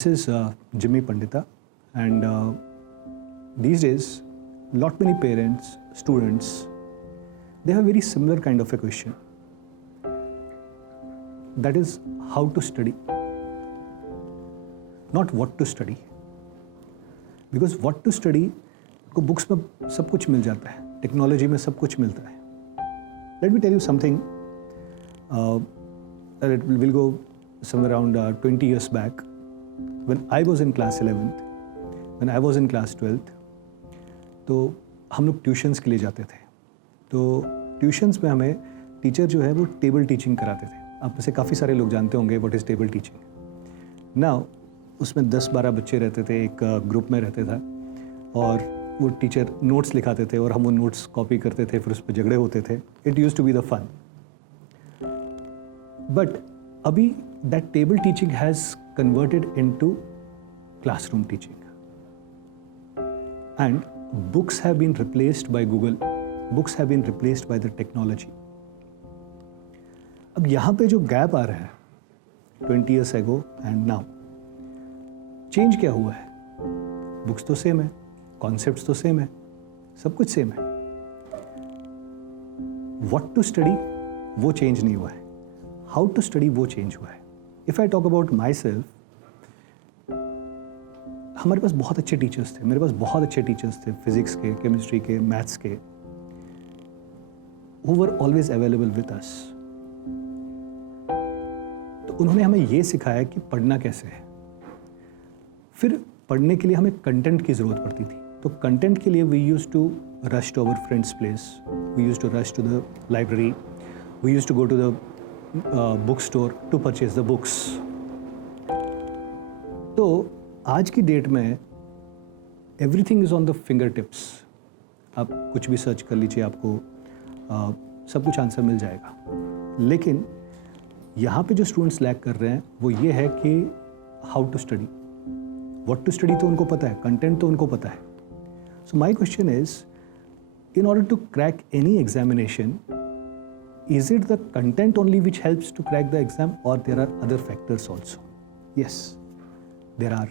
This is Jimmy Pandita, and these days, lot many parents, students, they have a very similar kind of a question. That is how to study, not what to study. Because what to study, को books में सब कुछ मिल जाता है, technology में सब कुछ मिलता है. Let me tell you something. We'll go somewhere around 20 years back. When I was in class 11th, when I was in class 12th, तो हम लोग ट्यूशन्स के लिए जाते थे. तो ट्यूशन्स में हमें टीचर जो है वो टेबल टीचिंग कराते थे. आप में से काफ़ी सारे लोग जानते होंगे what is table teaching. Now उसमें 10-12 बच्चे रहते थे, एक ग्रुप में रहते था, और वो टीचर नोट्स लिखाते थे और हम वो नोट्स कॉपी करते थे, फिर उस पर झगड़े होते थे. It used to be the fun. But अभी that table teaching has converted into classroom teaching, and books have been replaced by Google. Books have been replaced by the technology. अब यहाँ पे जो गैप आ रहा है 20 years ago and now, change क्या हुआ है? बुक्स तो सेम है, कॉन्सेप्ट्स तो सेम है, सब कुछ सेम है. व्हाट टू स्टडी वो चेंज नहीं हुआ है, हाउ टू स्टडी वो चेंज हुआ है. If I talk about my self, हमारे पास बहुत अच्छे टीचर्स थे, मेरे पास बहुत अच्छे टीचर्स थे, फिजिक्स के, केमिस्ट्री के, मैथ्स के, who were always available with us. तो उन्होंने हमें ये सिखाया कि पढ़ना कैसे है. फिर पढ़ने के लिए हमें कंटेंट की ज़रूरत पड़ती थी. तो कंटेंट के लिए we used to rush to our friends place, we used to rush to the library, we used to go to the book store to purchase the books. तो आज की डेट में everything is on the fingertips. आप कुछ भी search कर लीजिए, आपको सब कुछ आंसर मिल जाएगा. लेकिन यहाँ पे जो स्टूडेंट्स लैक कर रहे हैं वो ये है कि how to study. What to study तो उनको पता है, कंटेंट तो उनको पता है. So my question is, in order to crack any examination, is it the content only which helps to crack the exam, or there are other factors also? Yes, there are.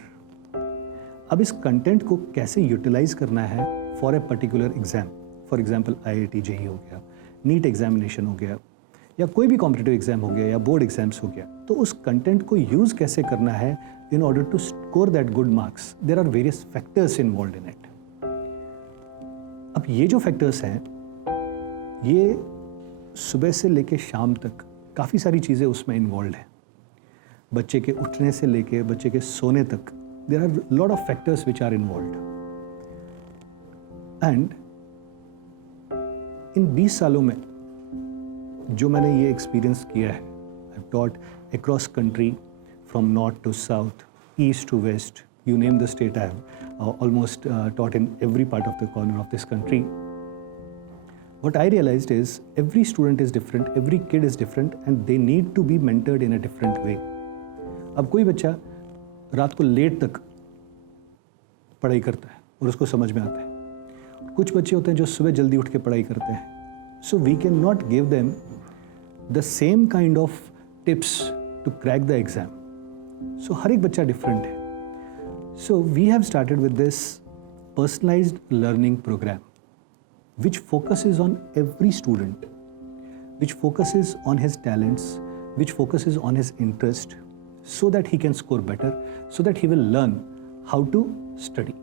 अब इस content को कैसे utilise करना है for a particular exam. For example IIT JEE हो गया, NEET examination हो गया, या कोई भी कॉम्पिटिटिव एग्जाम हो गया, या बोर्ड एग्जाम्स हो गया. तो उस कंटेंट को यूज़ कैसे करना है in order to score that good marks. There are various factors involve in it. अब ये जो फैक्टर्स हैं, ये सुबह से लेके शाम तक काफ़ी सारी चीज़ें उसमें इन्वॉल्व हैं. बच्चे के उठने से लेके बच्चे के सोने तक there are lot of factors which are involve. And in 20 सालों में जो मैंने ये एक्सपीरियंस किया है, I have taught across country, from north to south, east to west, you name the state, I have almost taught in every part of the corner of this country. What I realized is every student is different, every kid is different, and they need to be mentored in a different way. अब कोई बच्चा रात को late तक पढ़ाई करता है और उसको समझ में आता है. कुछ बच्चे होते हैं जो सुबह जल्दी उठ के पढ़ाई करते हैं. So we cannot give them the same kind of tips to crack the exam. So हर एक बच्चा डिफरेंट है. So we have started with this personalized learning program, which focuses on every student, which focuses on his talents, which focuses on his interest, so that he can score better, so that he will learn how to study.